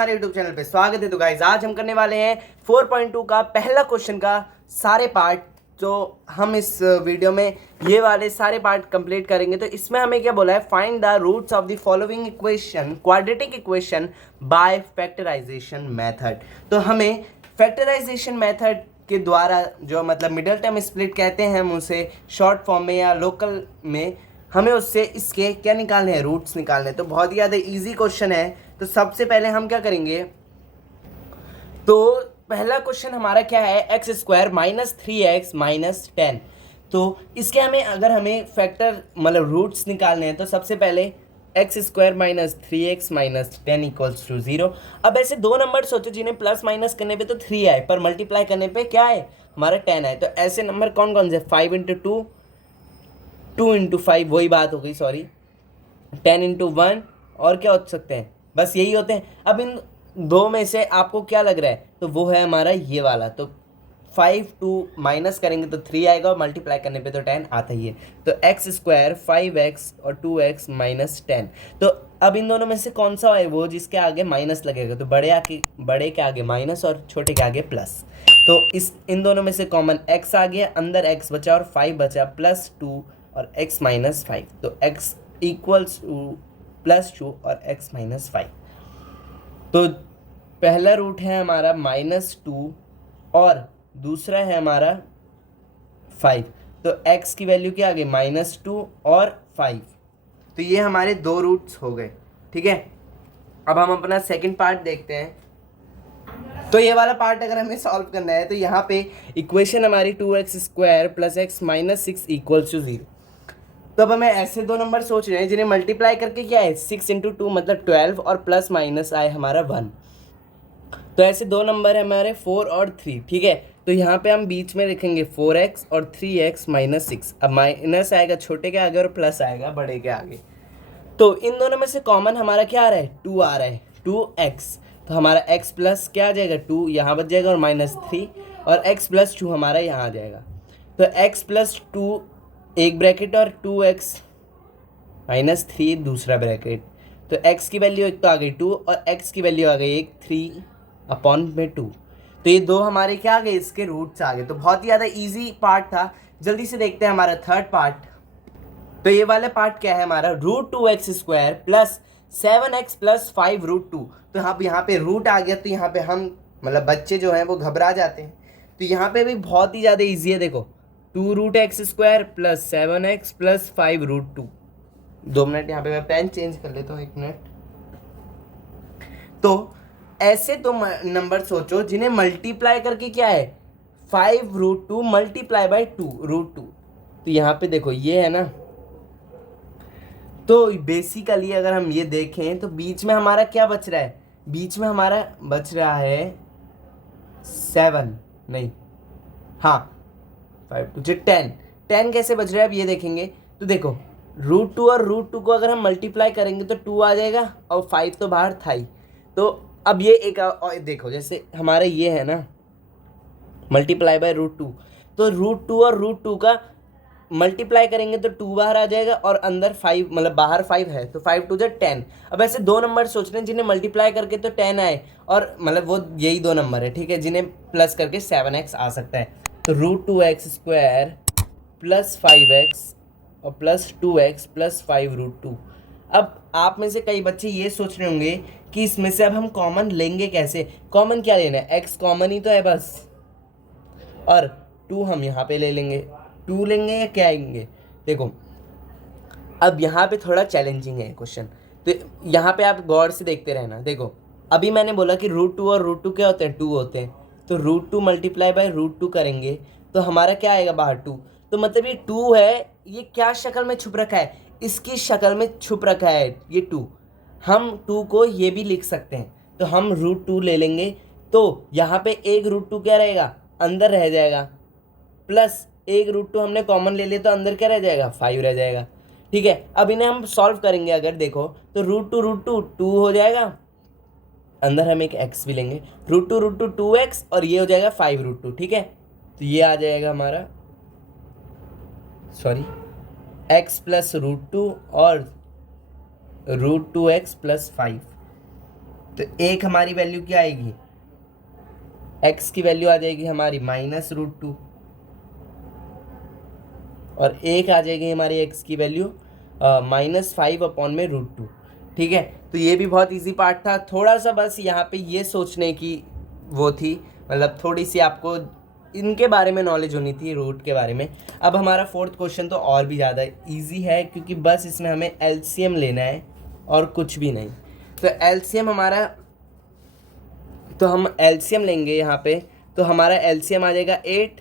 हमारे YouTube channel पे स्वागत है। तो गाइस आज हम करने वाले हैं 4.2 का पहला क्वेश्चन का सारे पार्ट। तो हम इस वीडियो में ये वाले सारे पार्ट कंप्लीट करेंगे। तो इसमें हमें क्या बोला है, find the roots of the following equation, quadratic equation by factorization method. तो हमें फैक्टराइजेशन मेथड के द्वारा जो मतलब मिडिल टर्म स्प्लिट कहते हैं हम उसे शॉर्ट फॉर्म में या लोकल में, हमें उससे इसके क्या निकालने हैं, रूट्स निकालने हैं। तो बहुत ही ज़्यादा इजी क्वेश्चन है। तो सबसे पहले हम क्या करेंगे, तो पहला क्वेश्चन हमारा क्या है, x square minus 3x minus 10। तो इसके हमें फैक्टर मतलब रूट्स निकालने हैं। तो सबसे पहले x square minus 3x minus 10 equals to 0। अब ऐसे दो नंबर सोचो जिन्हें प्लस माइनस करने पे तो 3 आए, पर मल्टीप्लाई करने पे क्या है, हमारा 10 आए। तो ऐसे नंबर कौन कौन से, 5 इंटू 2, 2 इंटू 5, वही बात हो गई, सॉरी, 10 इंटू 1, और क्या हो सकते हैं, बस यही होते हैं। अब इन दो में से आपको क्या लग रहा है, तो वो है हमारा ये वाला। तो 5 2 माइनस करेंगे तो 3 आएगा और मल्टीप्लाई करने पे तो 10 आता ही है। तो एक्स स्क्वायर 5x और 2x माइनस 10। तो अब इन दोनों में से कौन सा है वो जिसके आगे माइनस लगेगा, तो बड़े के आगे माइनस और छोटे के आगे प्लस। तो इन दोनों में से कॉमन x आ गया, अंदर x बचा और 5 बचा, प्लस 2 और x माइनस 5। तो x इक्वल्स प्लस 2 और x माइनस 5। तो पहला रूट है हमारा -2 और दूसरा है हमारा 5। तो x की वैल्यू क्या आ गई, -2 और 5। तो ये हमारे दो रूट्स हो गए, ठीक है। अब हम अपना सेकंड पार्ट देखते हैं। तो ये वाला पार्ट अगर हमें सॉल्व करना है तो यहाँ पे इक्वेशन हमारी 2x square plus x minus 6 equals to 0। तो अब हमें ऐसे दो नंबर सोच रहे हैं जिन्हें मल्टीप्लाई करके क्या है, 6 इंटू 2 मतलब 12 और प्लस माइनस आए हमारा 1। तो ऐसे दो नंबर है हमारे 4 और 3, ठीक है। तो यहाँ पे हम बीच में लिखेंगे 4x और 3x माइनस 6। अब माइनस आएगा छोटे के आगे और प्लस आएगा बड़े के आगे। तो इन दोनों में से कॉमन हमारा क्या आ रहा है, 2 आ रहा है, 2x। तो हमारा x प्लस क्या आ जाएगा, 2 यहाँ बच जाएगा और -3, और x प्लस 2 हमारा यहाँ आ जाएगा। तो x प्लस 2 एक ब्रैकेट और 2x माइनस 3 दूसरा ब्रैकेट। तो x की वैल्यू एक तो आ गई 2 और x की वैल्यू आ गई एक 3/2। तो ये दो हमारे क्या आ गए, इसके रूट्स आ गए। तो बहुत ही ज़्यादा इजी पार्ट था। जल्दी से देखते हैं हमारा थर्ड पार्ट। तो ये वाला पार्ट क्या है हमारा, √2x square plus 7x plus 5√2। तो यहाँ पे रूट आ गया, तो यहाँ पे हम मतलब बच्चे जो हैं वो घबरा जाते हैं। तो यहाँ पे भी बहुत ही ज़्यादा ईजी है, देखो 2√x square plus 7x plus 5√2। 2 minute यहाँ पे मैं पेन चेंज कर लेता हूँ, 1 मिनट। तो ऐसे तो नंबर सोचो जिन्हें मल्टीप्लाई करके क्या है, 5√2 मल्टीप्लाई बाई 2√2। तो यहाँ पे देखो ये है ना। तो बेसिकली अगर हम ये देखें तो बीच में हमारा क्या बच रहा है, बीच में हमारा बच रहा है 7, नहीं, हाँ 5 2 10। 10 कैसे बच रहा है अब ये देखेंगे। तो देखो √2 और √2 को अगर हम मल्टीप्लाई करेंगे तो 2 आ जाएगा और 5 तो बाहर था ही। तो अब ये एक और देखो, जैसे हमारा ये है ना मल्टीप्लाई बाय √2। तो √2 और √2 का मल्टीप्लाई करेंगे तो 2 बाहर आ जाएगा और अंदर 5 मतलब बाहर 5 है, तो 5 2 10। अब ऐसे दो नंबर सोच रहे हैं जिन्हें मल्टीप्लाई करके तो 10 आए, और मतलब वो यही दो नंबर है, ठीक है, जिन्हें प्लस करके 7x आ सकता है। तो √2x स्क्वायर प्लस 5x और प्लस 2x प्लस 5√2। अब आप में से कई बच्चे ये सोच रहे होंगे कि इसमें से अब हम कॉमन लेंगे कैसे, कॉमन क्या लेना है, x कॉमन ही तो है बस, और 2 हम यहाँ पे ले लेंगे, 2 लेंगे या क्या आएंगे। देखो अब यहाँ पे थोड़ा चैलेंजिंग है क्वेश्चन, तो यहाँ पे आप गौर से देखते रहना। देखो अभी मैंने बोला कि √2 और √2 क्या होते हैं, 2 होते हैं। तो √2 मल्टीप्लाई बाय √2 करेंगे तो हमारा क्या आएगा बाहर 2। तो मतलब ये 2 है, ये क्या शक्ल में छुप रखा है, इसकी शक्ल में छुप रखा है ये 2। हम 2 को ये भी लिख सकते हैं, तो हम √2 ले लेंगे। तो यहाँ पे एक √2 क्या रहेगा, अंदर रह जाएगा, प्लस एक √2 हमने कॉमन ले लिया तो अंदर क्या रह जाएगा, 5 रह जाएगा, ठीक है। अब इन्हें हम सॉल्व करेंगे, अगर देखो तो √2 2 हो जाएगा, अंदर हम एक x भी लेंगे, √2 2x और ये हो जाएगा 5√2, ठीक है। तो ये आ जाएगा हमारा, सॉरी, x प्लस √2 और √2x प्लस 5। तो एक हमारी वैल्यू क्या आएगी, x की वैल्यू आ जाएगी हमारी -√2 और एक आ जाएगी हमारी x की वैल्यू -5/√2। ठीक है, तो ये भी बहुत इजी पार्ट था। थोड़ा सा बस यहाँ पे ये सोचने की वो थी, मतलब थोड़ी सी आपको इनके बारे में नॉलेज होनी थी, रूट के बारे में। अब हमारा फोर्थ क्वेश्चन तो और भी ज़्यादा इजी है, क्योंकि बस इसमें हमें एलसीएम लेना है और कुछ भी नहीं। तो एलसीएम हमारा, तो हम एलसीएम लेंगे यहाँ पे, तो हमारा एलसीएम आ जाएगा 8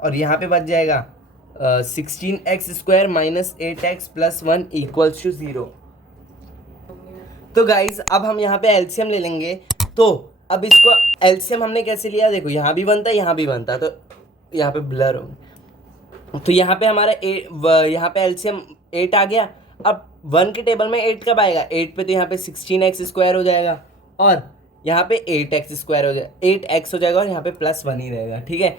और यहाँ पे बच जाएगा 16x² - 8x + 1 = 0। तो गाइज अब हम यहाँ पे एलसीएम ले लेंगे। तो अब इसको एलसीएम हमने कैसे लिया, देखो यहाँ भी बनता है यहाँ भी बनता है, तो यहाँ पे ब्लर हो, तो यहाँ पे हमारा यहाँ पे एलसीएम 8 आ गया। अब 1 के टेबल में 8 कब आएगा, 8 पे तो यहाँ पे 16x² हो जाएगा और यहाँ पे 8x² हो जाएगा, 8x हो जाएगा और यहाँ पे +1 ही रहेगा। ठीक है,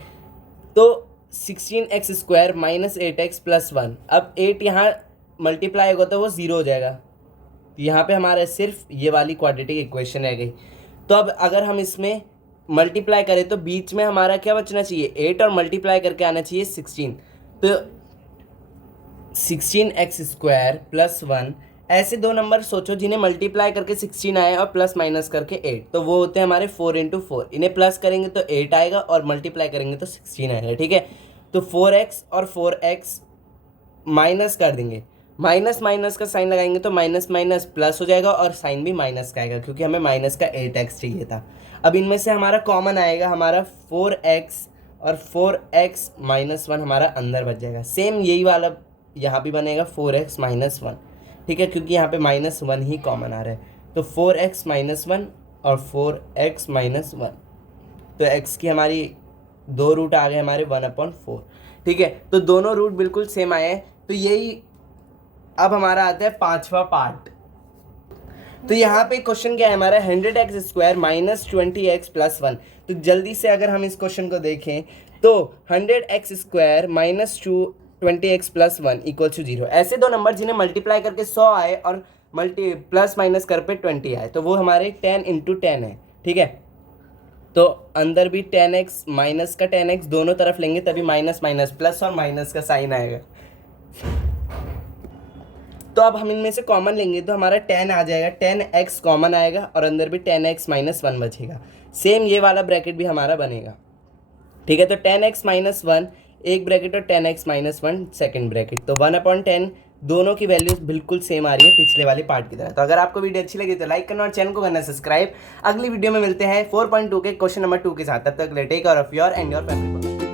तो 16x² - 8x + 1, अब 8 यहाँ मल्टीप्लाई होगा तो वो 0 हो जाएगा। यहाँ पे हमारा सिर्फ ये वाली क्वाड्रेटिक इक्वेशन रह गई। तो अब अगर हम इसमें मल्टीप्लाई करें तो बीच में हमारा क्या बचना चाहिए, 8 और मल्टीप्लाई करके आना चाहिए 16। तो 16x² + 1, ऐसे दो नंबर सोचो जिन्हें मल्टीप्लाई करके 16 आए और प्लस माइनस करके 8, तो वो होते हैं हमारे 4 × 4। इन्हें प्लस करेंगे तो 8 आएगा और मल्टीप्लाई करेंगे तो 16 आएगा। ठीक है, तो 4x और 4x माइनस कर देंगे, माइनस माइनस का साइन लगाएंगे तो माइनस माइनस प्लस हो जाएगा और साइन भी माइनस का आएगा, क्योंकि हमें माइनस का 8x चाहिए था। अब इनमें से हमारा कॉमन आएगा, हमारा 4x और 4x - 1 हमारा अंदर बच जाएगा। सेम यही वाला यहाँ भी बनेगा 4x - 1। ठीक है, क्योंकि यहाँ पे -1 ही कॉमन आ रहा है, तो 4x - 1 और 4x - 1, तो x की हमारी 2 रूट आ गए हमारे 1/4। ठीक है, तो दोनों रूट बिल्कुल सेम आए हैं। तो यही अब हमारा आता है पांचवा पार्ट। तो यहाँ पे क्वेश्चन क्या है हमारा, 100x² - 20x + 1। तो जल्दी से अगर हम इस क्वेश्चन को देखें तो 100x² - 20x + 1 = 0। ऐसे दो नंबर जिन्हें मल्टीप्लाई करके 100 आए और प्लस माइनस कर पे 20 आए, तो वो हमारे 10 × 10 है। ठीक है, तो अंदर भी 10x माइनस का 10x दोनों तरफ लेंगे तभी माइनस माइनस प्लस और माइनस का साइन आएगा। तो अब हम इनमें से कॉमन लेंगे तो हमारा 10 आ जाएगा, 10x कॉमन आएगा और अंदर भी 10x - 1 बचेगा। सेम ये वाला ब्रैकेट भी हमारा बनेगा। ठीक है, तो 10x - 1 एक ब्रैकेट और 10x - 1 सेकंड ब्रैकेट, तो 1/10 दोनों की वैल्यूज बिल्कुल सेम आ रही है पिछले वाले पार्ट की तरह। तो अगर आपको वीडियो अच्छी लगी तो लाइक करना और चैनल को करना सब्सक्राइब। अगली वीडियो में मिलते हैं 4.2 के क्वेश्चन नंबर 2 के साथ। तब तक take care of your and your family.